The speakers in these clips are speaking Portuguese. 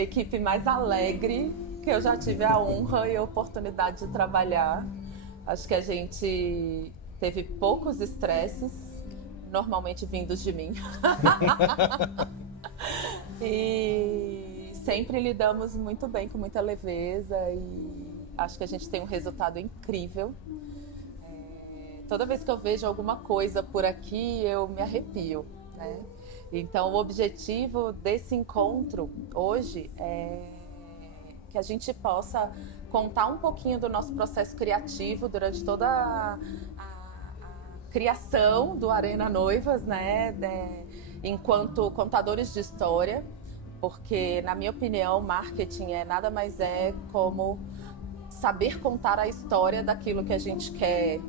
equipe mais alegre que eu já tive a honra e a oportunidade de trabalhar. Acho que a gente teve poucos estresses, normalmente vindos de mim. E sempre lidamos muito bem, com muita leveza, e acho que a gente tem um resultado incrível. Toda vez que eu vejo alguma coisa por aqui, eu me arrepio, né? Então, o objetivo desse encontro hoje é que a gente possa contar um pouquinho do nosso processo criativo durante toda a criação do Arena Noivas, né? Enquanto contadores de história, porque, na minha opinião, marketing nada mais como saber contar a história daquilo que a gente quer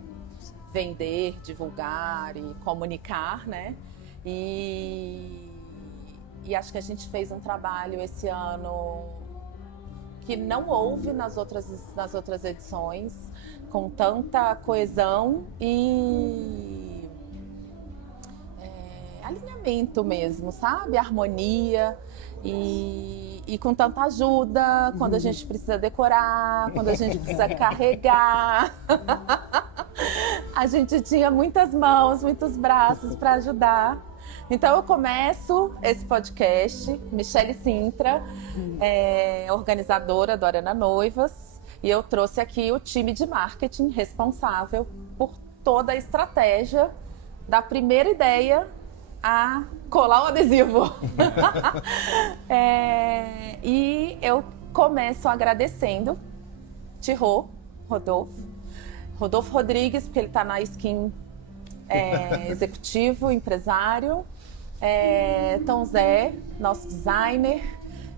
vender, divulgar e comunicar, né? E acho que a gente fez um trabalho esse ano que não houve nas outras edições, com tanta coesão e alinhamento mesmo, sabe? Harmonia e com tanta ajuda quando a gente precisa decorar, quando a gente precisa carregar. A gente tinha muitas mãos, muitos braços para ajudar. Então eu começo esse podcast, Michele Sintra, organizadora do Arena Noivas, e eu trouxe aqui o time de marketing responsável por toda a estratégia, da primeira ideia a colar o adesivo. E eu começo agradecendo Rodolfo Rodrigues, porque ele está na Skin executivo, empresário, Tom Zé, nosso designer,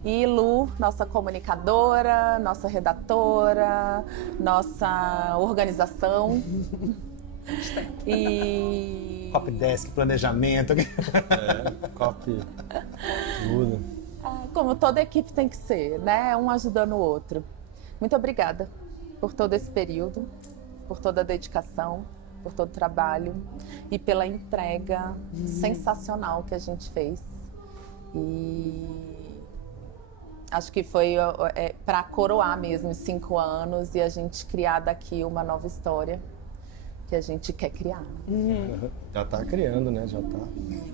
e Lu, nossa comunicadora, nossa redatora, nossa organização. E Copydesk, planejamento. Copy, tudo. Como toda equipe tem que ser, né? Um ajudando o outro. Muito obrigada por todo esse período, por toda a dedicação, por todo o trabalho e pela entrega sensacional que a gente fez. E acho que foi para coroar mesmo os 5 anos e a gente criar daqui uma nova história que a gente quer criar. Já tá criando, né? Já tá.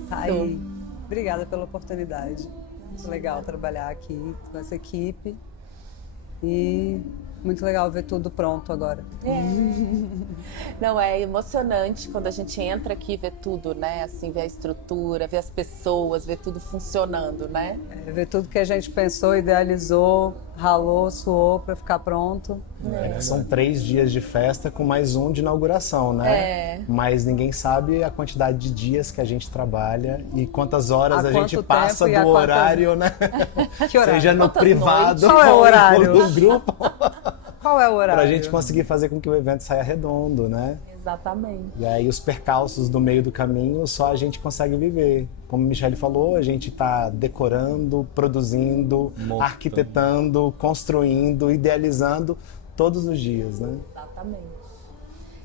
Tá aí. Obrigada pela oportunidade. Muito legal trabalhar aqui com essa equipe. E muito legal ver tudo pronto agora. Não, é emocionante quando a gente entra aqui e vê tudo, né? Assim, ver a estrutura, ver as pessoas, ver tudo funcionando, né? Ver tudo que a gente pensou, idealizou, ralou, suou para ficar pronto. São 3 dias de festa com mais um de inauguração, né? Mas ninguém sabe a quantidade de dias que a gente trabalha e quantas horas a gente passa do horário, né? Que horário? Seja no privado Qual é o horário? ou no grupo. Qual é o horário? Pra gente conseguir fazer com que o evento saia redondo, né? Exatamente. E aí os percalços do meio do caminho só a gente consegue viver. Como a Michele falou, a gente está decorando, produzindo, arquitetando, construindo, idealizando todos os dias, né? Exatamente.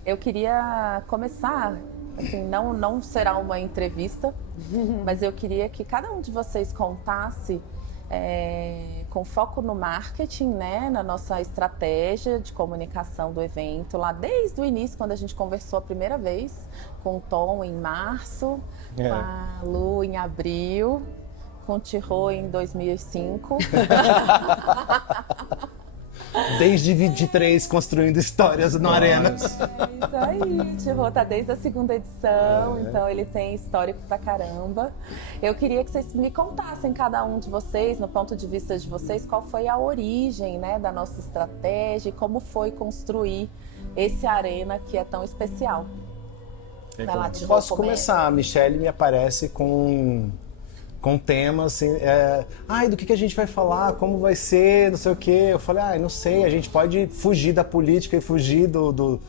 Eu queria começar, assim, não será uma entrevista, mas eu queria que cada um de vocês contasse com foco no marketing, né, na nossa estratégia de comunicação do evento, lá desde o início, quando a gente conversou a primeira vez com o Tom em março, com a Lu em abril, com o Thierrot em 2005. Desde 23 construindo histórias no Arena. É isso aí, o Thierrot tá desde a 2ª edição, então ele tem histórico pra caramba. Eu queria que vocês me contassem, cada um de vocês, no ponto de vista de vocês, qual foi a origem, né, da nossa estratégia e como foi construir esse Arena que é tão especial. Vai lá, Thierrot, Posso começar? A Michele me aparece com tema, assim, do que a gente vai falar, como vai ser, não sei o quê. Eu falei, não sei, a gente pode fugir da política e fugir do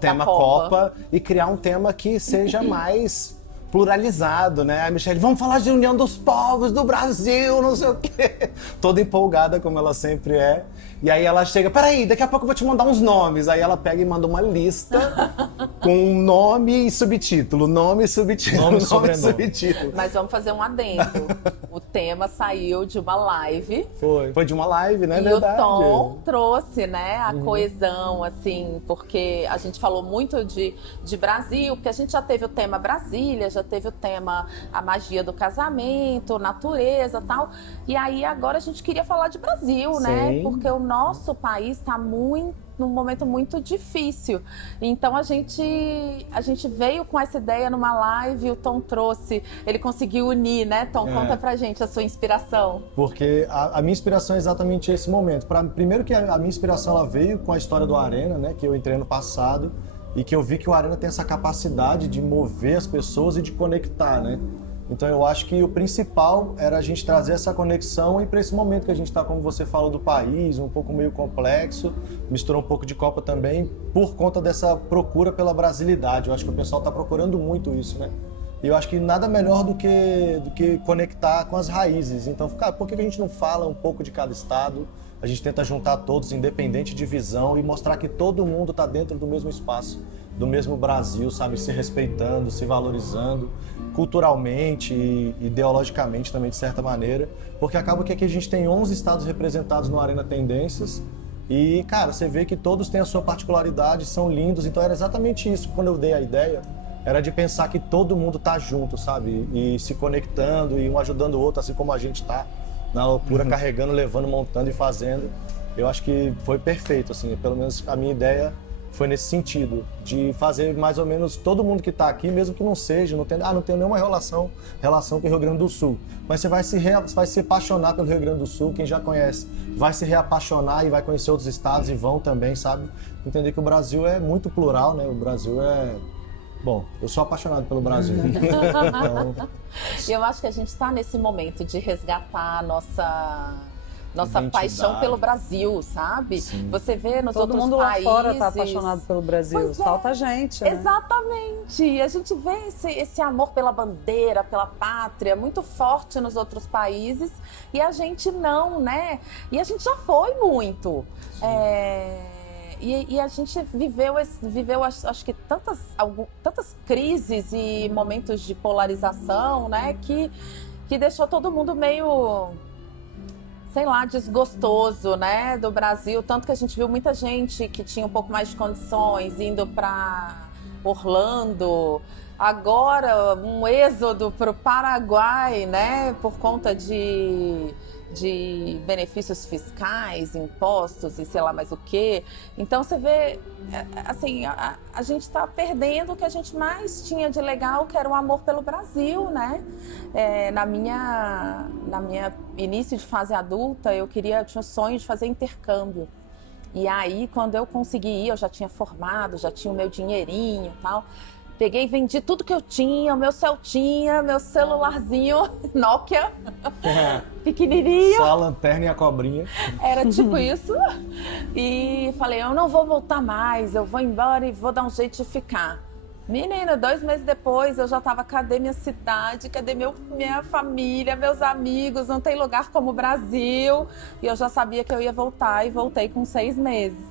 tema Copa e criar um tema que seja mais pluralizado, né? A Michele, vamos falar de União dos Povos do Brasil, não sei o quê. Toda empolgada, como ela sempre é. E aí ela chega, peraí, daqui a pouco eu vou te mandar uns nomes. Aí ela pega e manda uma lista com nome e subtítulo, nome e subtítulo, nome e subtítulo. Mas vamos fazer um adendo. O tema saiu de uma live. Foi de uma live, né? E Verdade. o Tom trouxe, né, a coesão, assim, porque a gente falou muito de Brasil, porque a gente já teve o tema Brasília, já teve o tema a magia do casamento, natureza e tal. E aí agora a gente queria falar de Brasil, né? Sim. Porque o nosso país está num momento muito difícil. Então a gente veio com essa ideia numa live, o Tom trouxe, ele conseguiu unir, né, Tom? Conta pra gente a sua inspiração. Porque a minha inspiração é exatamente esse momento. Primeiro que a minha inspiração ela veio com a história do Arena, né, que eu entrei no passado e que eu vi que o Arena tem essa capacidade de mover as pessoas e de conectar, né? Então eu acho que o principal era a gente trazer essa conexão e para esse momento que a gente está, como você falou, do país, um pouco meio complexo, misturou um pouco de Copa também, por conta dessa procura pela brasilidade. Eu acho que o pessoal está procurando muito isso, né? E eu acho que nada melhor do que conectar com as raízes. Então, cara, por que a gente não fala um pouco de cada estado? A gente tenta juntar todos, independente de visão, e mostrar que todo mundo está dentro do mesmo espaço, do mesmo Brasil, sabe? Se respeitando, se valorizando, culturalmente e ideologicamente também, de certa maneira. Porque acaba que aqui a gente tem 11 estados representados no Arena Tendências. E, cara, você vê que todos têm a sua particularidade, são lindos. Então era exatamente isso. Quando eu dei a ideia, era de pensar que todo mundo tá junto, sabe? E se conectando e um ajudando o outro, assim como a gente tá. Na loucura, carregando, levando, montando e fazendo. Eu acho que foi perfeito, assim. Pelo menos a minha ideia foi nesse sentido, de fazer mais ou menos todo mundo que está aqui, mesmo que não seja, não tenha nenhuma relação com o Rio Grande do Sul. Mas você vai se apaixonar pelo Rio Grande do Sul, quem já conhece vai se reapaixonar e vai conhecer outros estados e vão também, sabe? Entender que o Brasil é muito plural, né? O Brasil é... Bom, eu sou apaixonado pelo Brasil. Então... E eu acho que a gente está nesse momento de resgatar a nossa Identidade. paixão pelo Brasil, sabe? Sim. Você vê nos Todo outros mundo países... lá fora tá apaixonado pelo Brasil. Pois é. Falta a gente, né? Exatamente. E a gente vê esse amor pela bandeira, pela pátria, muito forte nos outros países. E a gente não, né? E a gente já foi muito. E a gente viveu acho que tantas crises e momentos de polarização, né? Que deixou todo mundo meio... sei lá, desgostoso, né, do Brasil. Tanto que a gente viu muita gente que tinha um pouco mais de condições indo para Orlando. Agora, um êxodo para o Paraguai, né, por conta de benefícios fiscais, impostos e sei lá mais o quê. Então você vê, assim, a gente está perdendo o que a gente mais tinha de legal, que era o amor pelo Brasil, né? Na minha início de fase adulta, eu tinha o sonho de fazer intercâmbio. E aí, quando eu consegui ir, eu já tinha formado, já tinha o meu dinheirinho e tal. Peguei e vendi tudo que eu tinha, o meu Celtinha, meu celularzinho Nokia, pequenininho. Só a lanterna e a cobrinha. Era tipo isso. E falei, eu não vou voltar mais, eu vou embora e vou dar um jeito de ficar. Menina, 2 meses depois eu já tava, cadê minha cidade, cadê minha família, meus amigos, não tem lugar como o Brasil. E eu já sabia que eu ia voltar e voltei com 6 meses.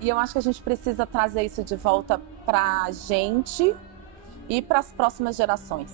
E eu acho que a gente precisa trazer isso de volta pra gente e para as próximas gerações.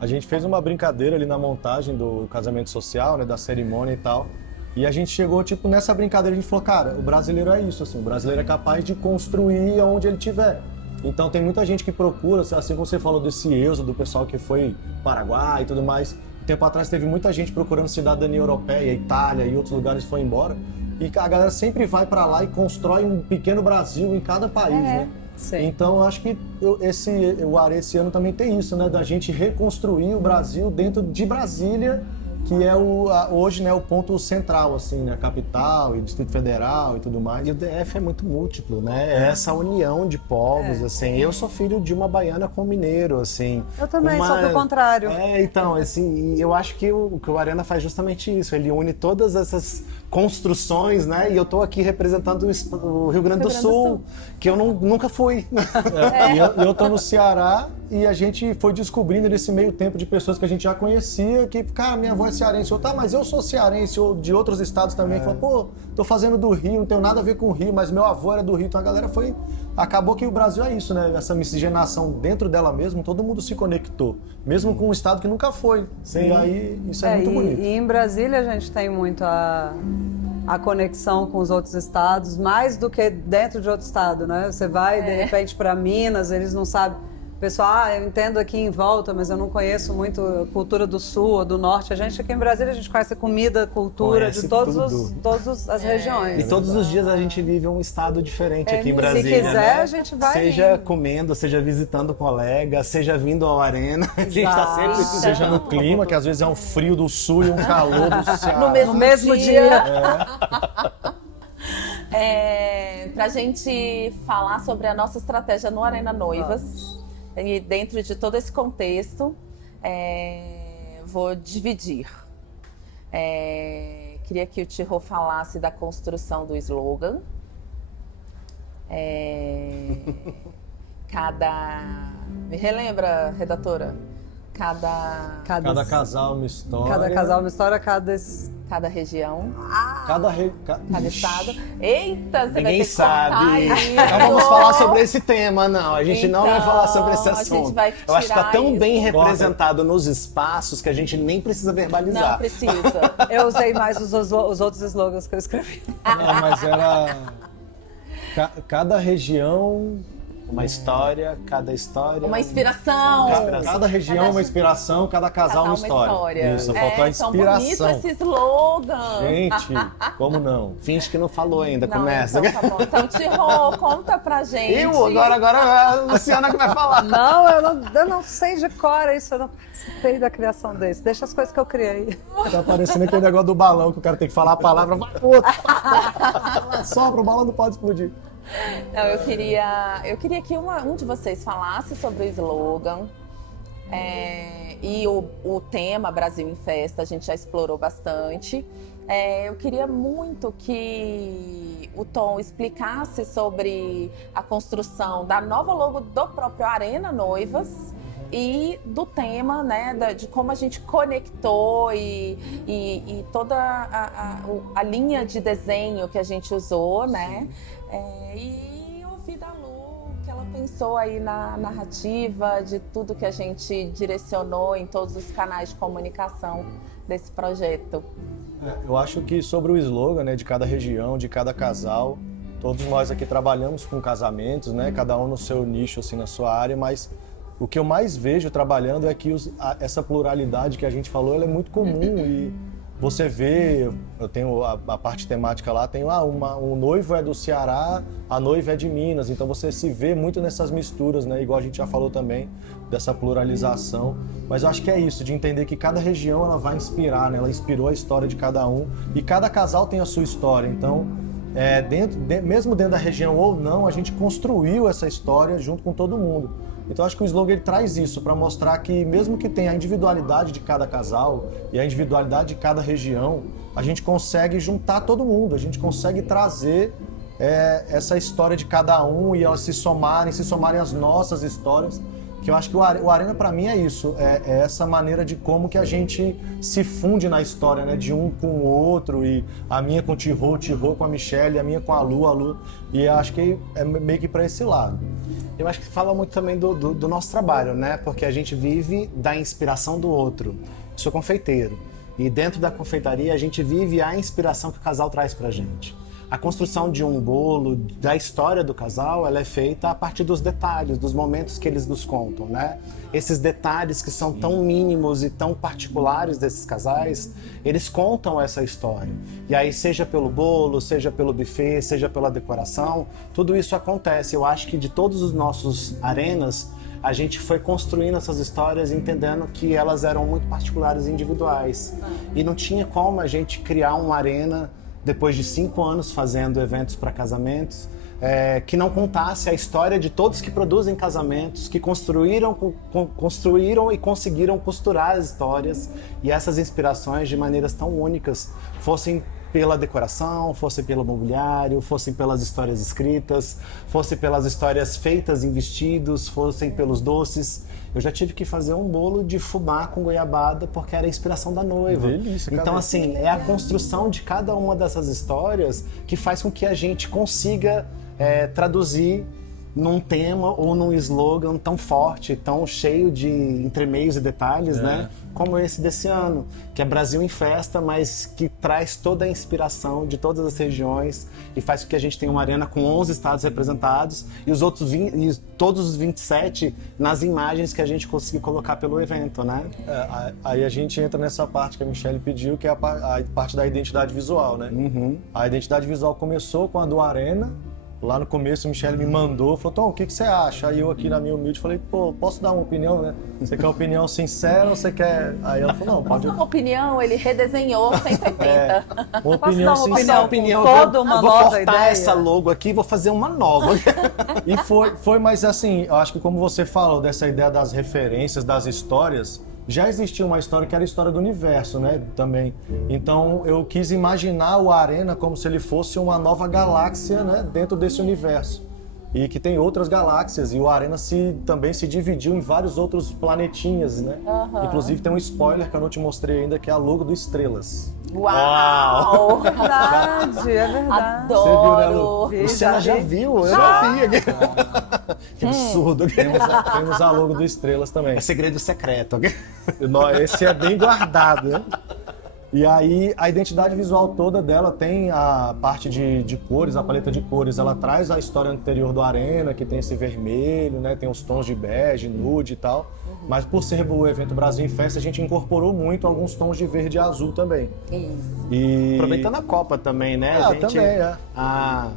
A gente fez uma brincadeira ali na montagem do casamento social, né, da cerimônia e tal. E a gente chegou, tipo, nessa brincadeira, a gente falou, cara, o brasileiro é isso, assim, o brasileiro é capaz de construir onde ele estiver. Então tem muita gente que procura, assim como você falou desse êxodo do pessoal que foi Paraguai e tudo mais. Tempo atrás teve muita gente procurando cidadania europeia, Itália e outros lugares foi embora. E a galera sempre vai para lá e constrói um pequeno Brasil em cada país, né? Sim. Então eu acho que o ARE esse ano também tem isso, né? Da gente reconstruir o Brasil dentro de Brasília, que é hoje, né, o ponto central, assim, né? Capital e Distrito Federal e tudo mais. E o DF é muito múltiplo, né? É essa união de povos, assim. Eu sou filho de uma baiana com mineiro, assim. Eu também, só que o contrário. Então, assim, eu acho que o Arena faz justamente isso. Ele une todas essas construções, né? E eu tô aqui representando o Rio Grande do Sul, que eu nunca fui. E eu tô no Ceará e a gente foi descobrindo nesse meio tempo de pessoas que a gente já conhecia, que, cara, minha avó é cearense. Eu, tá, mas eu sou cearense, ou de outros estados também. Falei, pô, tô fazendo do Rio, não tenho nada a ver com o Rio, mas meu avô era do Rio, então a galera foi... Acabou que o Brasil é isso, né? Essa miscigenação dentro dela mesmo, todo mundo se conectou, mesmo com um estado que nunca foi. Sim. E aí, isso é muito bonito. E em Brasília a gente tem muito a conexão com os outros estados, mais do que dentro de outro estado, né? Você vai, de repente, para Minas, eles não sabem... Pessoal, eu entendo aqui em volta, mas eu não conheço muito a cultura do sul ou do norte. A gente aqui em Brasília, a gente conhece a comida, a cultura Conhece de todas as regiões. E todos os dias a gente vive um estado diferente aqui em Brasília. Se quiser, né? a gente vai. Seja comendo, seja visitando colega, seja vindo ao Arena. A gente está sempre, seja no clima, que às vezes é um frio do sul e um calor do Ceará. No mesmo dia. É. Para a gente falar sobre a nossa estratégia no Arena Noivas, e dentro de todo esse contexto, vou dividir. Queria que o Thierrot falasse da construção do slogan. Me relembra, redatora? Cada casal uma história. Cada casal uma história, cada região, Cada estado. Eita, você Ninguém vai ter que sabe. cortar isso. Não vamos falar sobre esse tema, não. A gente não vai falar sobre esse a gente assunto. vai Eu acho que está tão tirar bem isso. representado nos espaços que a gente nem precisa verbalizar. Não precisa. Eu usei mais os outros slogans que eu escrevi. Não, mas era... Cada região... Uma história, cada história... Uma inspiração. Cada região uma inspiração, cada casal uma história. Isso, faltou a Tão bonito inspiração. esse slogan. Gente, como não? Finge que não falou ainda, Não, começa. Então, tá bom. Então, Thierrot, conta pra gente. Agora a Luciana que vai falar. Não, eu não sei de cor isso, eu não participei da criação desse. Deixa as coisas que eu criei. Tá parecendo aquele negócio do balão, que o cara tem que falar a palavra, vai pro outro. Sopra, o balão não pode explodir. Não, eu queria que um de vocês falasse sobre o slogan. E o tema Brasil em Festa, a gente já explorou bastante. Eu queria muito que o Tom explicasse sobre a construção da nova logo do próprio Arena Noivas e do tema, né, de como a gente conectou e toda a linha de desenho que a gente usou, né, e ouvir da Lu que ela pensou aí na narrativa de tudo que a gente direcionou em todos os canais de comunicação desse projeto. Eu acho que sobre o slogan, né, de cada região, de cada casal, todos nós aqui trabalhamos com casamentos, né, cada um no seu nicho, assim, na sua área, mas o que eu mais vejo trabalhando é que essa pluralidade que a gente falou, ela é muito comum e você vê, eu tenho a parte temática lá, tem um noivo é do Ceará, a noiva é de Minas, então você se vê muito nessas misturas, né? Igual a gente já falou também, dessa pluralização. Mas eu acho que é isso, de entender que cada região ela vai inspirar, né? Ela inspirou a história de cada um e cada casal tem a sua história. Então, mesmo dentro da região ou não, a gente construiu essa história junto com todo mundo. Então acho que o slogan ele traz isso, para mostrar que mesmo que tenha a individualidade de cada casal e a individualidade de cada região, a gente consegue juntar todo mundo, a gente consegue trazer essa história de cada um e elas se somarem às nossas histórias, que eu acho que o Arena para mim é isso, é essa maneira de como que a gente se funde na história, né, de um com o outro, e a minha com o Thierrot com a Michelle, a minha com a Lu, e acho que é meio que para esse lado. Eu acho que fala muito também do nosso trabalho, né? Porque a gente vive da inspiração do outro. Eu sou confeiteiro. E dentro da confeitaria a gente vive a inspiração que o casal traz pra gente. A construção de um bolo, da história do casal, ela é feita a partir dos detalhes, dos momentos que eles nos contam, né? Esses detalhes que são tão mínimos e tão particulares desses casais, eles contam essa história. E aí, seja pelo bolo, seja pelo buffet, seja pela decoração, tudo isso acontece. Eu acho que de todos os nossos arenas, a gente foi construindo essas histórias entendendo que elas eram muito particulares e individuais. E não tinha como a gente criar uma arena depois de 5 anos fazendo eventos para casamentos, que não contasse a história de todos que produzem casamentos, que construíram e conseguiram costurar as histórias e essas inspirações de maneiras tão únicas, fossem pela decoração, fossem pelo mobiliário, fossem pelas histórias escritas, fossem pelas histórias feitas em vestidos, fossem pelos doces. Eu já tive que fazer um bolo de fubá com goiabada porque era a inspiração da noiva. Delícia, então, cara. assim, é a construção de cada uma dessas histórias que faz com que a gente consiga traduzir num tema ou num slogan tão forte, tão cheio de entremeios e detalhes, né? Como esse desse ano, que é Brasil em Festa, mas que traz toda a inspiração de todas as regiões e faz com que a gente tenha uma arena com 11 estados representados e os outros todos os 27 nas imagens que a gente conseguiu colocar pelo evento, né? Aí a gente entra nessa parte que a Michelle pediu, que é a parte da identidade visual, né? A identidade visual começou com a do Arena. Lá no começo, o Michelle me mandou, falou, Tom, o que você acha? Aí eu aqui na minha humilde falei, pô, posso dar uma opinião, né? Você quer uma opinião sincera ou você quer... Aí ela falou, não, pode... Uma opinião, ele redesenhou 180. Uma Posso opinião dar uma sincera. opinião com toda uma vou nova cortar ideia? essa logo aqui e vou fazer uma nova. E foi, mas assim, eu acho que como você falou dessa ideia das referências, das histórias, já existia uma história que era a história do universo, né, também. Então eu quis imaginar o Arena como se ele fosse uma nova galáxia, né, dentro desse universo. E que tem outras galáxias, e o Arena também se dividiu em vários outros planetinhas, né? Inclusive tem um spoiler que eu não te mostrei ainda, que é a logo do Estrelas. Uau! É verdade, é verdade. Você viu, né, Adoro! Lu? Você já viu? Eu já vi. Que absurdo. Temos a logo do Estrelas também. É segredo secreto. Esse é bem guardado, né? E aí, a identidade visual toda dela tem a parte de cores, a paleta de cores. Ela traz a história anterior do Arena, que tem esse vermelho, né? Tem os tons de bege, nude e tal. Mas por ser o evento Brasil em Festa, a gente incorporou muito alguns tons de verde e azul também. Isso. E... Aproveitando a Copa também, né? Ah, também, A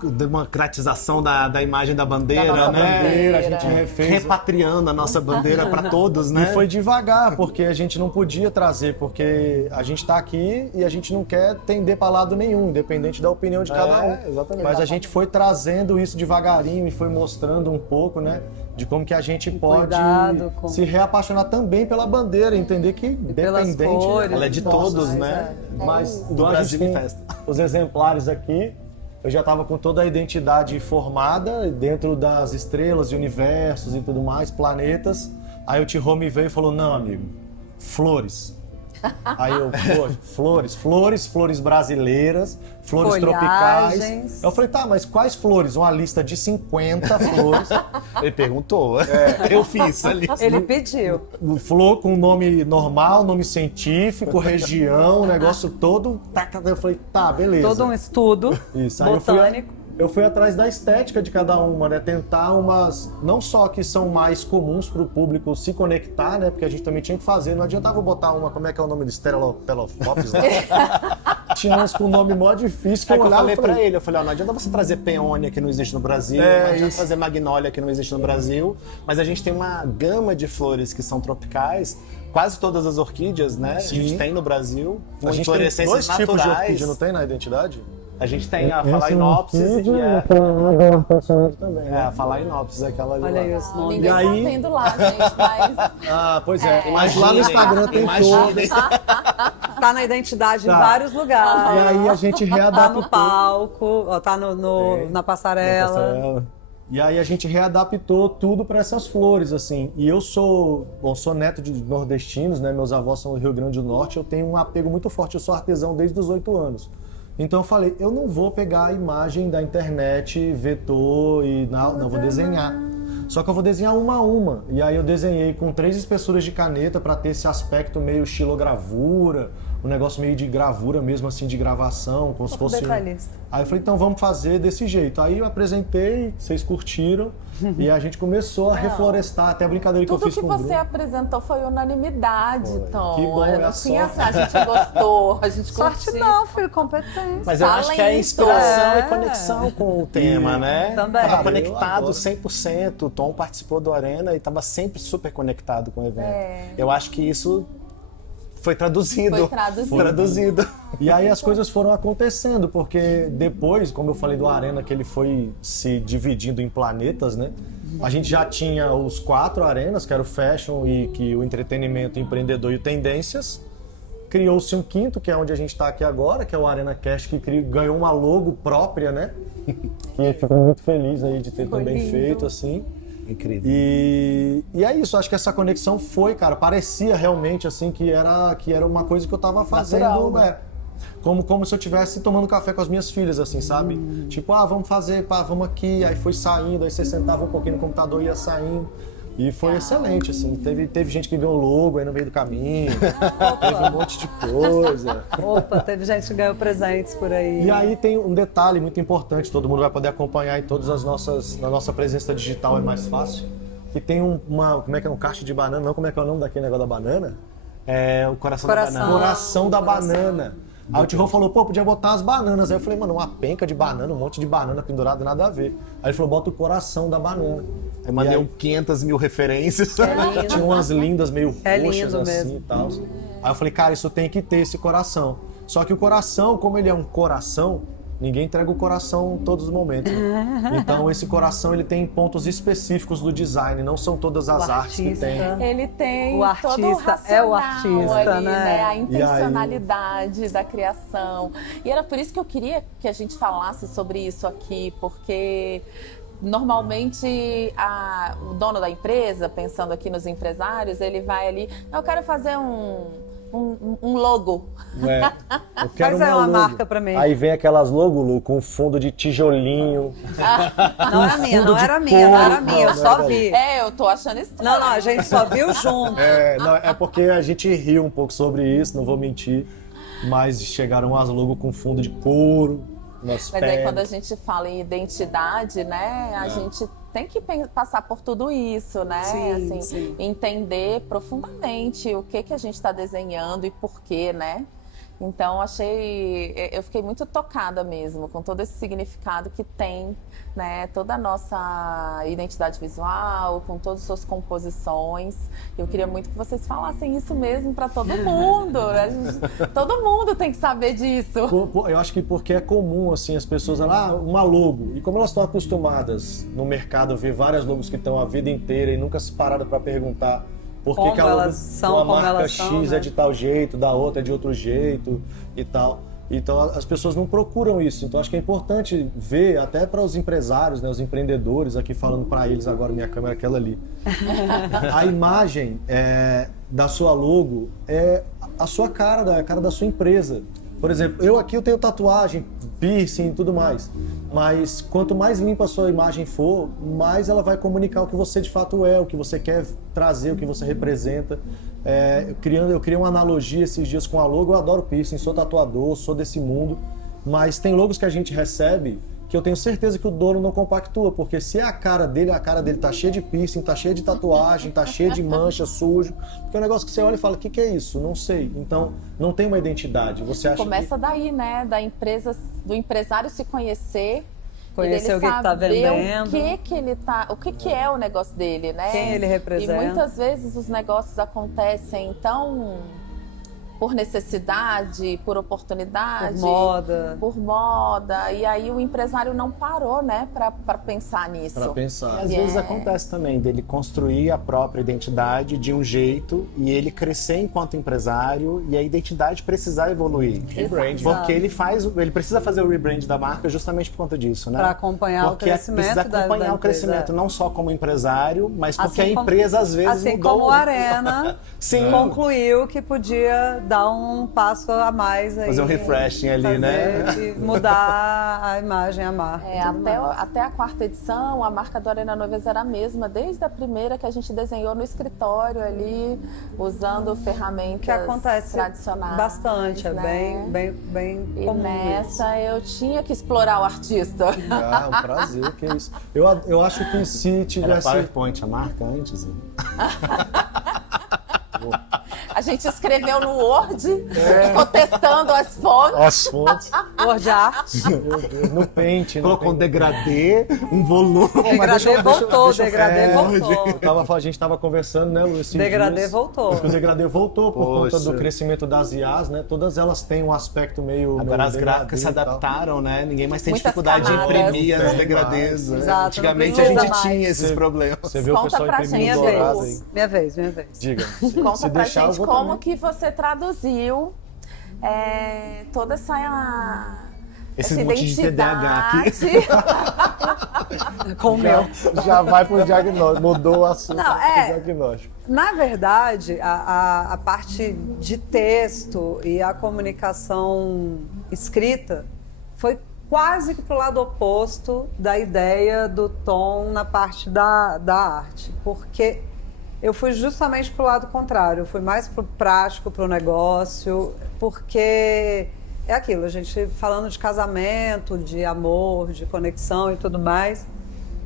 redemocratização da imagem da bandeira, Da nossa né? bandeira. A gente refez. Repatriando a nossa bandeira para todos, né? E foi devagar, porque a gente não podia trazer, porque a gente está aqui e a gente não quer tender para lado nenhum, independente da opinião de cada um. Exatamente. Mas a gente foi trazendo isso devagarinho e foi mostrando um pouco, né, de como que a gente pode cuidado com- se reapaixonar também pela bandeira, entender que pelas independente, cores. Ela é de Nossa, todos, mas né? mas Do igual a Brasil gente em tem Festa. os exemplares aqui, eu já estava com toda a identidade formada dentro das estrelas e universos e tudo mais, planetas. Aí o T-Home me veio e falou, não, amigo, flores. Aí eu, flores brasileiras, flores Folhagens. tropicais. Eu falei, tá, mas quais flores? Uma lista de 50 flores. Ele perguntou. Eu fiz a lista. Ele pediu. Flor com nome normal, nome científico, região, o negócio todo. Eu falei, tá, beleza. Todo um estudo Isso, aí botânico. eu fui atrás da estética de cada uma, né? Tentar umas, não só que são mais comuns para o público se conectar, né? Porque a gente também tinha que fazer, não adiantava botar uma, como é que é o nome de Stereopelopops, né? Tinha umas com nome mó difícil que Aí eu que eu olhava falei e falei, pra ele, eu falei, ó, não adianta você trazer peônia que não existe no Brasil, É, não adianta isso. trazer magnólia que não existe no Brasil, mas a gente tem uma gama de flores que são tropicais, quase todas as orquídeas, né? A gente tem no Brasil, a com gente tem inflorescências dois tipos de naturais. orquídea, não tem na identidade? A gente tem a Phalaenopsis e a Phalaenopsis, aquela ali. Olha lá. aí os nomes. Ninguém E aí- tá vendo lá, gente, mas Ah, pois é. É. Mas lá no Instagram tem Imaginem. Tá na identidade Tá. em vários E lugares. aí a gente Tá readaptou. no palco, ó, tá na passarela. E aí a gente readaptou tudo para essas flores, assim. E eu sou neto de nordestinos, né? Meus avós são do Rio Grande do Norte. Eu tenho um apego muito forte. Eu sou artesão desde os 8 anos. Então eu falei, eu não vou pegar a imagem da internet, vetor e não vou desenhar. Só que eu vou desenhar uma a uma. E aí eu desenhei com 3 espessuras de caneta para ter esse aspecto meio estilogravura, um negócio meio de gravura mesmo, assim, de gravação, como se Pouco fosse... detalhista. Aí eu falei, então vamos fazer desse jeito. Aí eu apresentei, vocês curtiram, e a gente começou a reflorestar, até a brincadeira que eu tudo fiz que com o você Bruno. apresentou foi unanimidade, Tom. Que bom, é a Assim, sorte. a gente gostou, a gente Sorte curtiu. não, filho, competência. Mas eu acho que é Talento. inspiração É. e conexão com o tema, né? Também. Tava Eu conectado adoro. 100%, o Tom participou do Arena e tava sempre super conectado com o evento. É. Eu acho que isso foi traduzido. Foi traduzido. Foi traduzido. E aí as coisas foram acontecendo, porque depois, como eu falei do Arena, que ele foi se dividindo em planetas, né? A gente já tinha os 4 arenas, que era o Fashion e que o Entretenimento, Empreendedor e o Tendências. Criou-se um quinto, que é onde a gente está aqui agora, que é o Arena Cast, que ganhou uma logo própria, né? Que fico muito feliz aí de ter Ficou também lindo. feito, assim. Incrível. E é isso, acho que essa conexão foi, cara, parecia realmente assim que era uma coisa que eu tava fazendo, Natural, né? como se eu estivesse tomando café com as minhas filhas, assim, sabe? Tipo, vamos fazer, vamos aqui, aí foi saindo, aí você sentava um pouquinho no computador e ia saindo. E foi excelente, assim, teve gente que ganhou logo aí no meio do caminho, teve um monte de coisa. Opa, teve gente que ganhou presentes por aí. E aí tem um detalhe muito importante, todo mundo vai poder acompanhar em todas na nossa presença digital é mais fácil, que tem como é que é, um caixa de banana, não, como é que é o nome daquele negócio da banana? É o coração da banana. Coração da banana. Aí o Tio falou, pô, podia botar as bananas. Aí eu falei, mano, uma penca de banana, um monte de banana pendurada, nada a ver. Aí ele falou, bota o coração da banana. Aí mandei 500 mil referências. Tinha umas lindas meio roxas lindo assim mesmo. e tal. Aí eu falei, cara, isso tem que ter esse coração. Só que o coração, como ele é um coração, ninguém entrega o coração em todos os momentos. Então esse coração ele tem pontos específicos do design, não são todas as artes que tem. Ele tem O artista todo o racional é o artista, ali, né? A intencionalidade da criação. E era por isso que eu queria que a gente falasse sobre isso aqui, porque normalmente o dono da empresa, pensando aqui nos empresários, ele vai ali, eu quero fazer um logo. Eu quero Faz aí uma logo. marca pra mim. Aí vem aquelas logo, Lu, com fundo de tijolinho. Não era minha, fundo não de era minha, não era cor. minha, eu Não, só não vi. Eu tô achando estranho. Não, a gente só viu junto. É porque a gente riu um pouco sobre isso, não vou mentir. Mas chegaram as logo com fundo de couro. Mas aí quando a gente fala em identidade, né, a gente tem que passar por tudo isso, né? Sim, assim, sim. Entender profundamente o que a gente está desenhando e por quê, né? Então eu fiquei muito tocada mesmo com todo esse significado que tem, né, toda a nossa identidade visual, com todas as suas composições. Eu queria muito que vocês falassem isso mesmo para todo mundo. Todo mundo tem que saber disso. Eu acho que porque é comum, assim, as pessoas, uma logo. E como elas estão acostumadas no mercado a ver várias logos que estão a vida inteira e nunca se pararam para perguntar por que que a logo de uma marca X né? é de tal jeito, da outra é de outro jeito e tal. Então as pessoas não procuram isso. Então acho que é importante ver, até para os empresários, né, os empreendedores, aqui falando para eles agora, minha câmera é aquela ali. A imagem da sua logo é a sua cara, a cara da sua empresa. Por exemplo, eu tenho tatuagem, piercing e tudo mais. Mas quanto mais limpa a sua imagem for, mais ela vai comunicar o que você de fato é, o que você quer trazer, o que você representa. Eu criei uma analogia esses dias com a logo. Eu adoro piercing, sou tatuador, sou desse mundo. Mas tem logos que a gente recebe que eu tenho certeza que o dono não compactua, porque se é a cara dele tá cheia de piercing, tá cheia de tatuagem, tá cheia de mancha, sujo, porque é um negócio que você olha e fala, o que é isso? Não sei. Então, não tem uma identidade. Você acha Começa daí, né, do empresário se conhecer, Conhecer o que tá vendendo. O que é o negócio dele, né? Quem ele representa. E muitas vezes os negócios acontecem tão por necessidade, por oportunidade, por moda, e aí o empresário não parou, né, para pensar nisso. Para pensar. E às vezes acontece também dele construir a própria identidade de um jeito e ele crescer enquanto empresário e a identidade precisar evoluir. Rebrand. Porque ele precisa fazer o rebrand da marca justamente por conta disso, né? Para acompanhar porque o crescimento precisa acompanhar da o crescimento, empresa. não só como empresário, mas porque Assim a empresa às vezes assim mudou. como a Arena Sim. concluiu que podia dar um passo a mais aí. Fazer um refreshing ali, né? E mudar a imagem, a marca. Até a quarta edição, a marca do Arena Noivas era a mesma, desde a primeira que a gente desenhou no escritório ali, usando ferramentas Que acontece tradicionais. bastante, é né? bem E comum nessa eu tinha que explorar o artista. Um prazer, que é isso. Eu acho que se Era tivesse... PowerPoint a marca antes? A gente escreveu no Word, ficou testando as fontes. As fontes. Word Art. No Paint. Colocou um degradê, um volume. Degradê voltou, Degradê voltou. A gente estava conversando, né, Lu, esses Degradê dias. voltou. O Degradê voltou por Poxa. conta do crescimento das IAs, né? Todas elas têm um aspecto meio... Agora as meio gráficas se degradê e tal. adaptaram, né? Ninguém mais tem Muitas dificuldade de camadas. imprimir as degradês. Né? Exato, Antigamente não a gente precisa tinha mais. esses problemas. Você vê o Conta pessoal pra imprimindo gente, dourado aí. Minha vez. Diga. Conta Se pra deixar, eu gente vou como também. que você traduziu toda essa Esse monte de TDAH aqui. identidade Com o meu. Já vai pro diagnóstico, mudou o assunto Não, pro diagnóstico. Na verdade, a parte de texto e a comunicação escrita foi quase que pro lado oposto da ideia do Tom na parte da arte, porque eu fui justamente pro lado contrário, eu fui mais pro prático, pro negócio, porque é aquilo, a gente falando de casamento, de amor, de conexão e tudo mais,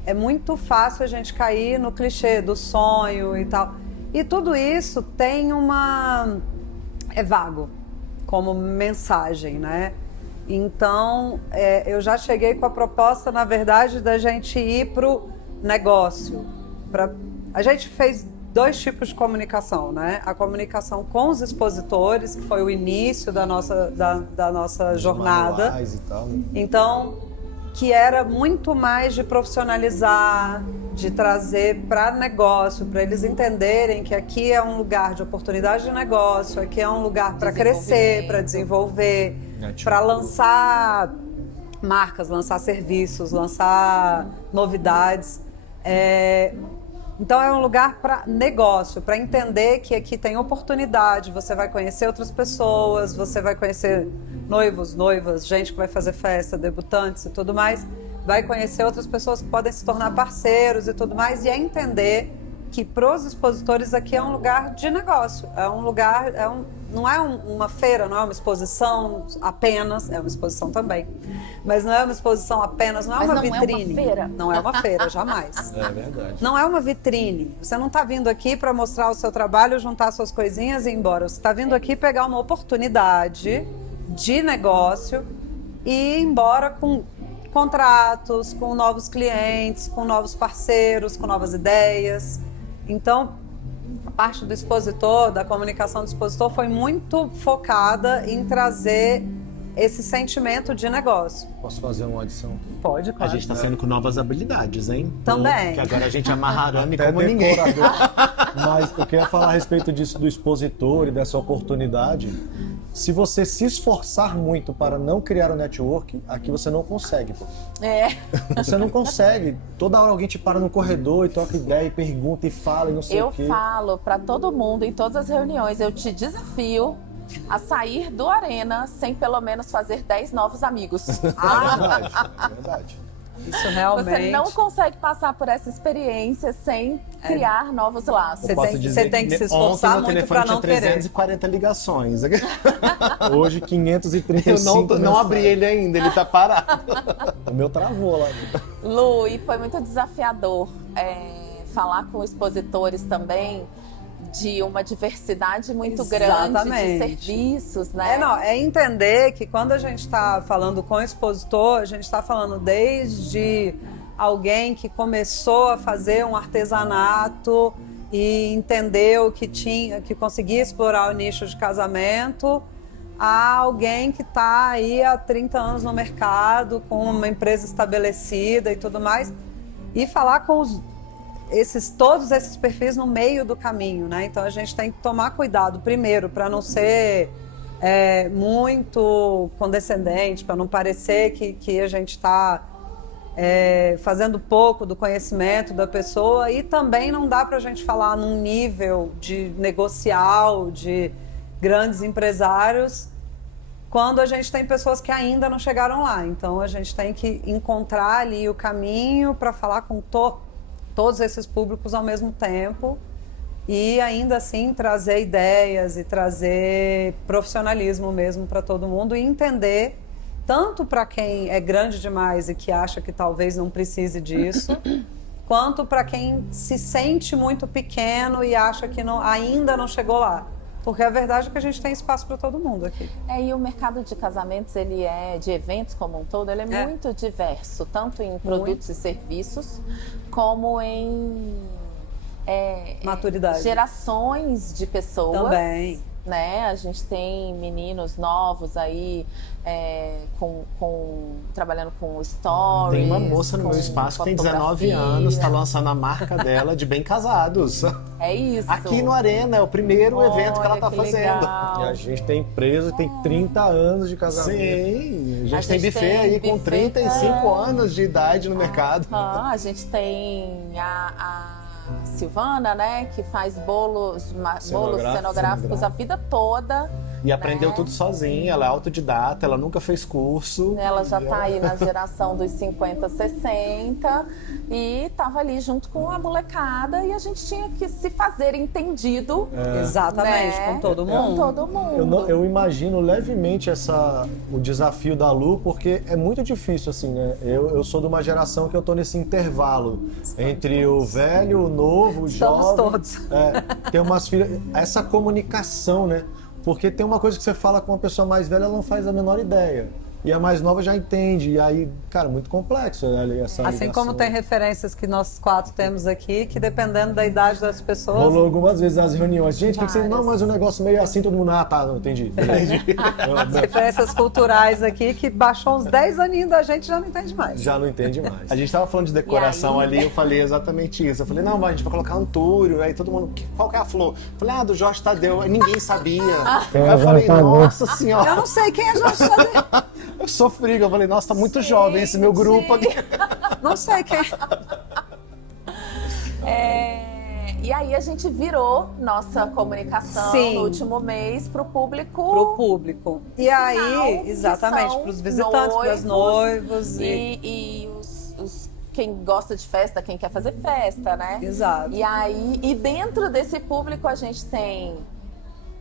é muito fácil a gente cair no clichê do sonho e tal. E tudo isso tem é vago como mensagem, né? Então, eu já cheguei com a proposta, na verdade, da gente ir pro negócio. A gente fez 2 tipos de comunicação, né? A comunicação com os expositores, que foi o início da nossa jornada. Manuais e tal, né? Então, que era muito mais de profissionalizar, de trazer para negócio, para eles entenderem que aqui é um lugar de oportunidade de negócio, aqui é um lugar para crescer, para desenvolver, para lançar marcas, lançar serviços, lançar novidades. Então é um lugar para negócio, para entender que aqui tem oportunidade, você vai conhecer outras pessoas, você vai conhecer noivos, noivas, gente que vai fazer festa, debutantes e tudo mais, vai conhecer outras pessoas que podem se tornar parceiros e tudo mais, e é entender que para os expositores aqui é um lugar de negócio, é um lugar, não é uma feira, não é uma exposição apenas, é uma exposição também, mas não é uma exposição apenas, não é uma vitrine. É uma feira. Não é uma feira, jamais. É verdade. Não é uma vitrine. Você não está vindo aqui para mostrar o seu trabalho, juntar suas coisinhas e ir embora. Você está vindo aqui pegar uma oportunidade de negócio e ir embora com contratos, com novos clientes, com novos parceiros, com novas ideias. Então, a parte do expositor, da comunicação do expositor, foi muito focada em trazer esse sentimento de negócio. Posso fazer uma adição? Pode, A claro. gente tá saindo com novas habilidades, hein? Também. Que agora a gente amarra arame Até como ninguém. Mas eu queria falar a respeito disso do expositor e dessa oportunidade. Se você se esforçar muito para não criar o network, aqui você não consegue, pô. Você não consegue. Toda hora alguém te para no corredor e troca ideia e pergunta e fala e não sei o quê. Eu falo para todo mundo em todas as reuniões, eu te desafio a sair do Arena sem pelo menos fazer 10 novos amigos. É verdade, é verdade. Isso realmente... Você não consegue passar por essa experiência sem criar novos laços. Você tem que se esforçar muito para não tinha querer. 340 ligações. Hoje, 535. Eu não abri ele ainda, ele tá parado. O meu travou lá. Lu, e foi muito desafiador falar com expositores também de uma diversidade muito grande de Exatamente. serviços, né? É entender que quando a gente está falando com o expositor, a gente está falando desde alguém que começou a fazer um artesanato e entendeu que conseguia explorar o nicho de casamento, a alguém que está aí há 30 anos no mercado, com uma empresa estabelecida e tudo mais, e falar com todos esses perfis no meio do caminho, né? Então a gente tem que tomar cuidado primeiro para não ser muito condescendente, para não parecer que a gente está fazendo pouco do conhecimento da pessoa, e também não dá para a gente falar num nível de negocial, de grandes empresários, quando a gente tem pessoas que ainda não chegaram lá. Então a gente tem que encontrar ali o caminho para falar com todos esses públicos ao mesmo tempo e ainda assim trazer ideias e trazer profissionalismo mesmo para todo mundo e entender, tanto para quem é grande demais e que acha que talvez não precise disso, quanto para quem se sente muito pequeno e acha que ainda não chegou lá. Porque a verdade é que a gente tem espaço para todo mundo aqui. E o mercado de casamentos, de eventos como um todo, ele é muito diverso, tanto em produtos e serviços, como em maturidade. Gerações de pessoas. Também. Né? A gente tem meninos novos aí trabalhando com stories. Tem uma moça no meu espaço que tem 19 anos, está lançando a marca dela de Bem Casados. É isso. Aqui no Arena, é o primeiro evento que ela está fazendo. E a gente tem empresa que tem 30 anos de casamento. Sim, A gente tem buffet aí com 35 anos de idade no mercado. A gente tem a Silvana, né, que faz bolos cenográficos a vida toda. E aprendeu tudo sozinha, ela é autodidata, ela nunca fez curso. Ela já tá aí na geração dos 50, 60 e tava ali junto com a molecada e a gente tinha que se fazer entendido. Exatamente, né? com todo mundo. Com todo mundo. Eu imagino levemente o desafio da Lu, porque é muito difícil, assim, né? Eu sou de uma geração que eu tô nesse intervalo entre o velho, o novo, o Estamos jovem. todos. Tem umas filhas... Essa comunicação, né? Porque tem uma coisa que você fala com uma pessoa mais velha, ela não faz a menor ideia. E a mais nova já entende. E aí, cara, muito complexo, né? Essa Assim ligação. como tem referências que nós 4 temos aqui, que dependendo da idade das pessoas... Rolou algumas vezes nas reuniões. Gente, que você... Várias. Não, mas o negócio meio assim, todo mundo... Ah, tá, não, entendi. As referências culturais aqui, que baixou uns 10 aninhos da gente, já não entende mais. Já não entende mais. A gente tava falando de decoração E aí? ali, eu falei exatamente isso. Eu falei, não, mas a gente vai colocar antúrio. Aí todo mundo, qual que é a flor? Eu falei, do Jorge Tadeu. Aí ninguém sabia. Aí eu falei, nossa senhora. Eu não sei quem é Jorge Tadeu. Eu sofri, eu falei, nossa, tá muito jovem esse meu grupo aqui. Não sei quem E aí a gente virou nossa comunicação Sim. no último mês pro público. pro público. E aí, que exatamente, são para os visitantes, para os noivos. E quem gosta de festa, quem quer fazer festa, né? Exato. E aí, e dentro desse público a gente tem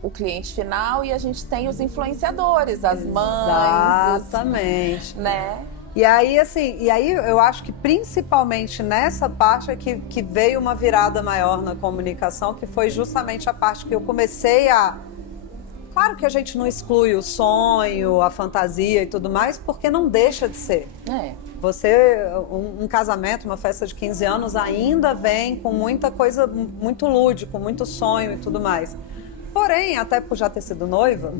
o cliente final e a gente tem os influenciadores, as mães, Exatamente. né? E aí, assim, eu acho que principalmente nessa parte é que veio uma virada maior na comunicação, que foi justamente a parte que eu comecei a... Claro que a gente não exclui o sonho, a fantasia e tudo mais, porque não deixa de ser. Um casamento, uma festa de 15 anos ainda vem com muita coisa, muito lúdico, muito sonho e tudo mais. Porém, até por já ter sido noiva...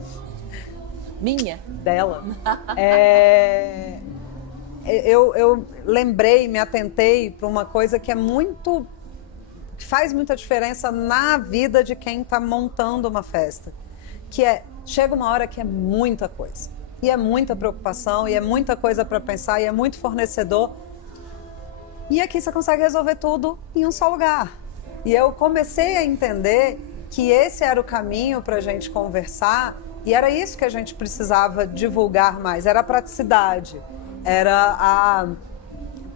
Minha? Dela. Eu lembrei, me atentei para uma coisa que que faz muita diferença na vida de quem está montando uma festa, que chega uma hora que é muita coisa, e é muita preocupação, e é muita coisa para pensar, e é muito fornecedor, e aqui você consegue resolver tudo em um só lugar. E eu comecei a entender que esse era o caminho para a gente conversar, e era isso que a gente precisava divulgar mais, era a praticidade. Era a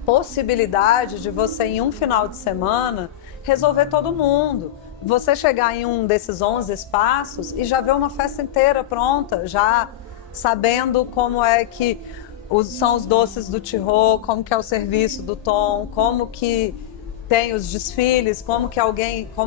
possibilidade de você, em um final de semana, resolver todo mundo. Você chegar em um desses 11 espaços e já ver uma festa inteira pronta, já sabendo como é que são os doces do Tirô, como que é o serviço do Tom, como que tem os desfiles, como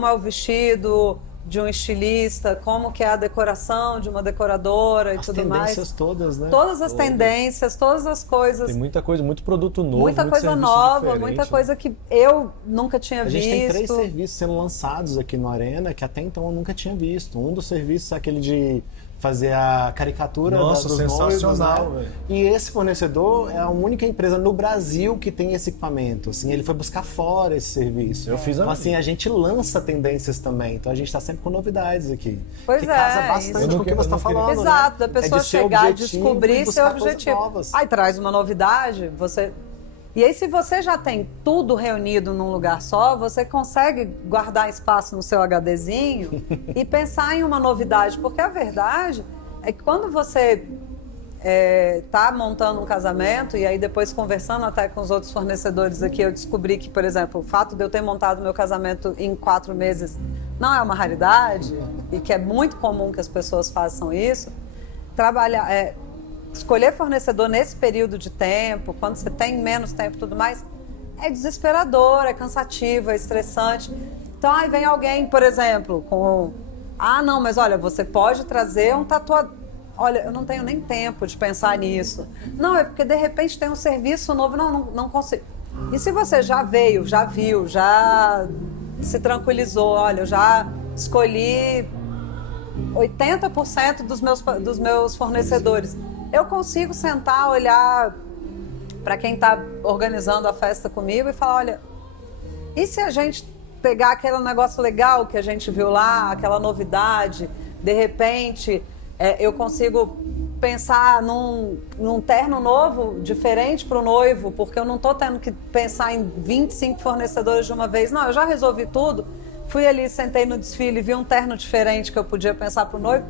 é o vestido de um estilista, como que é a decoração de uma decoradora e tudo mais. As tendências todas, né? Todas as tendências, todas as coisas. Tem muita coisa, muito produto novo, Muita muito coisa serviço nova, diferente, muita né? coisa que eu nunca tinha A visto. gente tem 3 serviços sendo lançados aqui no Arena que até então eu nunca tinha visto. Um dos serviços é aquele de fazer a caricatura Nossa, dos sensacional, noivos, né? velho. E esse fornecedor é a única empresa no Brasil que tem esse equipamento. Assim, ele foi buscar fora esse serviço. Eu fiz Então, assim, a gente lança tendências também. Então a gente está sempre com novidades aqui. Pois que é, casa bastante isso. com o que você está falando. Exato, né? da pessoa É de ser chegar, objetivo descobrir e seu buscar coisas objetivo. novas. Aí traz uma novidade, você... E aí, se você já tem tudo reunido num lugar só, você consegue guardar espaço no seu HDzinho e pensar em uma novidade. Porque a verdade é que quando você tá montando um casamento, e aí depois conversando até com os outros fornecedores aqui, eu descobri que, por exemplo, o fato de eu ter montado meu casamento em 4 meses não é uma raridade, e que é muito comum que as pessoas façam isso. Escolher fornecedor nesse período de tempo, quando você tem menos tempo e tudo mais, é desesperador, é cansativo, é estressante. Então aí vem alguém, por exemplo, não, mas olha, você pode trazer um tatuador. Olha, eu não tenho nem tempo de pensar nisso. Não, é porque de repente tem um serviço novo. Não consigo. E se você já veio, já viu, já se tranquilizou, olha, eu já escolhi 80% dos meus fornecedores. Eu consigo sentar, olhar para quem está organizando a festa comigo e falar, olha, e se a gente pegar aquele negócio legal que a gente viu lá, aquela novidade, de repente eu consigo pensar num terno novo, diferente para o noivo, porque eu não estou tendo que pensar em 25 fornecedores de uma vez. Não, eu já resolvi tudo. Fui ali, sentei no desfile, vi um terno diferente que eu podia pensar para o noivo.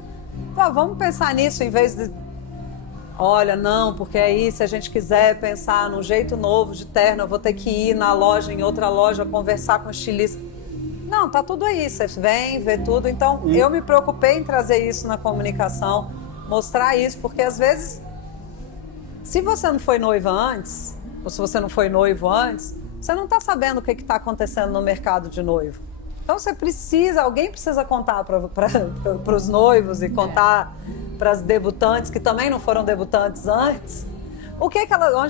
Vamos pensar nisso em vez de... Olha, não, porque aí se a gente quiser pensar num jeito novo de terno, eu vou ter que ir na loja, em outra loja, conversar com o estilista. Não, tá tudo aí, você vem, vê tudo. Então, eu me preocupei em trazer isso na comunicação, mostrar isso, porque às vezes, se você não foi noiva antes, ou se você não foi noivo antes, você não está sabendo o que está acontecendo no mercado de noivo. Então você precisa, alguém precisa contar para os noivos e contar para as debutantes, que também não foram debutantes antes, onde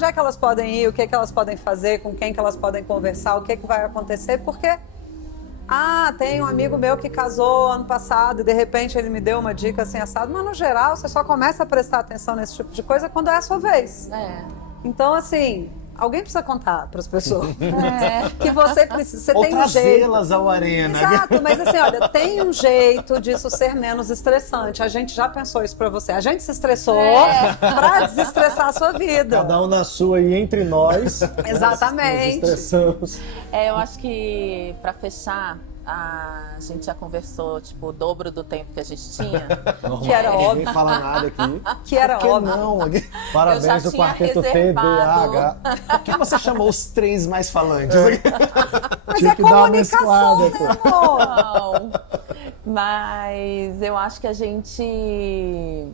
é que elas podem ir, o que elas podem fazer, com quem que elas podem conversar, o que vai acontecer, porque... tem um amigo meu que casou ano passado e de repente ele me deu uma dica assim assado, mas no geral você só começa a prestar atenção nesse tipo de coisa quando é a sua vez. Então, assim, alguém precisa contar para as pessoas que você precisa, você ou tem um jeito. trazê-las ao Arena. Exato, mas assim, olha, tem um jeito disso ser menos estressante. A gente já pensou isso para você. A gente se estressou para desestressar a sua vida. Cada um na sua e entre nós. Exatamente. Nos estressamos. Eu acho que, para fechar, a gente já conversou, tipo, o dobro do tempo que a gente tinha. Normal. Que era óbvio. Ninguém fala nada aqui. Que era Por que óbvio. não? Parabéns do tinha quarteto reservado. TDAH. Por que você chamou os 3 mais falantes? Mas Tinha é que dar uma comunicação, mesclada, né, amor? Não. Mas eu acho que a gente,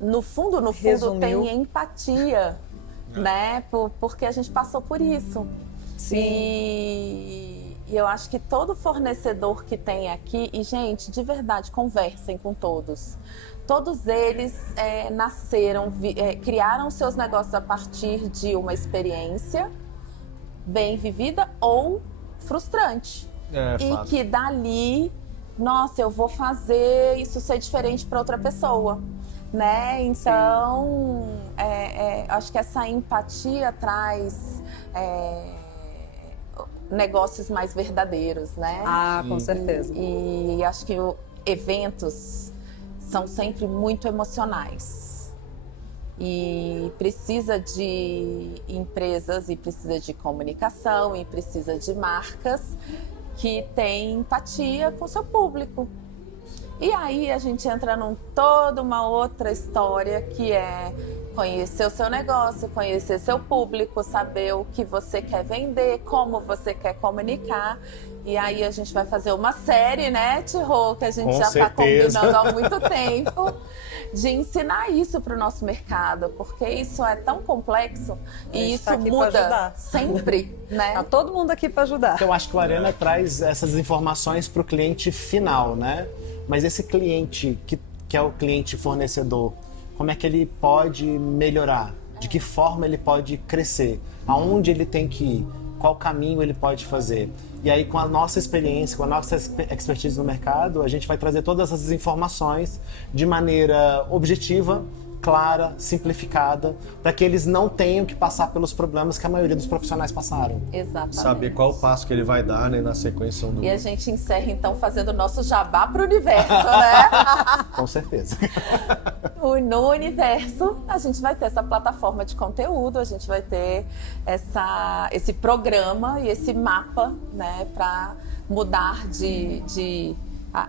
no fundo, Resumiu. tem empatia, né? Porque a gente passou por isso. Sim. E eu acho que todo fornecedor que tem aqui, e gente, de verdade, conversem com todos. Todos eles nasceram, criaram seus negócios a partir de uma experiência bem vivida ou frustrante. E fato. que dali, nossa, eu vou fazer isso ser diferente para outra pessoa, né? Então, acho que essa empatia traz negócios mais verdadeiros, né? Com certeza. E acho que eventos são sempre muito emocionais. E precisa de empresas, e precisa de comunicação, e precisa de marcas que têm empatia com o seu público. E aí a gente entra toda uma outra história, que é conhecer o seu negócio, conhecer seu público, saber o que você quer vender, como você quer comunicar. E aí a gente vai fazer uma série, né, Tiro, que a gente já está combinando há muito tempo, de ensinar isso para o nosso mercado, porque isso é tão complexo e isso muda sempre, né? Tá todo mundo aqui para ajudar. Eu acho que o Arena traz essas informações para o cliente final, né? Mas esse cliente que é o cliente fornecedor, como é que ele pode melhorar? De que forma ele pode crescer? Aonde ele tem que ir? Qual caminho ele pode fazer? E aí, com a nossa experiência, com a nossa expertise no mercado, a gente vai trazer todas essas informações de maneira objetiva, clara, simplificada, para que eles não tenham que passar pelos problemas que a maioria dos profissionais passaram. Exatamente. Saber qual o passo que ele vai dar, né, na sequência do... E a gente encerra, então, fazendo o nosso jabá para o universo, né? Com certeza. No universo, a gente vai ter essa plataforma de conteúdo, a gente vai ter esse programa e esse mapa, né, para mudar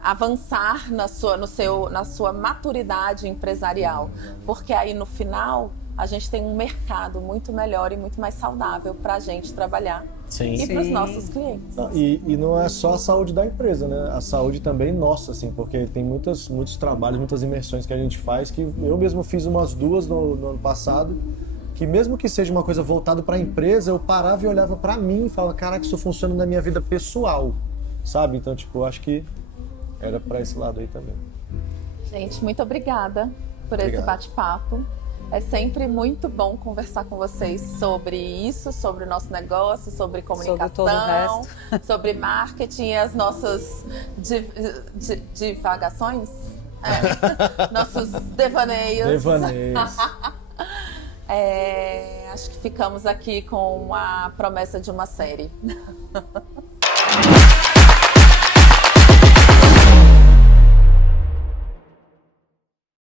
avançar na sua maturidade empresarial, porque aí no final a gente tem um mercado muito melhor e muito mais saudável para a gente trabalhar. Sim. E para os nossos clientes. E não é só a saúde da empresa, né? A saúde também nossa, assim, porque tem muitos trabalhos, muitas imersões que a gente faz, que eu mesmo fiz umas 2 no ano passado, que mesmo que seja uma coisa voltada para a empresa, eu parava e olhava para mim e falava, caraca, isso funciona na minha vida pessoal, sabe? Então, tipo, eu acho que era para esse lado aí também. Gente, muito obrigada por esse bate-papo. É sempre muito bom conversar com vocês sobre isso, sobre o nosso negócio, sobre comunicação, sobre todo o resto. sobre marketing e as nossas divagações, nossos devaneios. Acho que ficamos aqui com a promessa de uma série.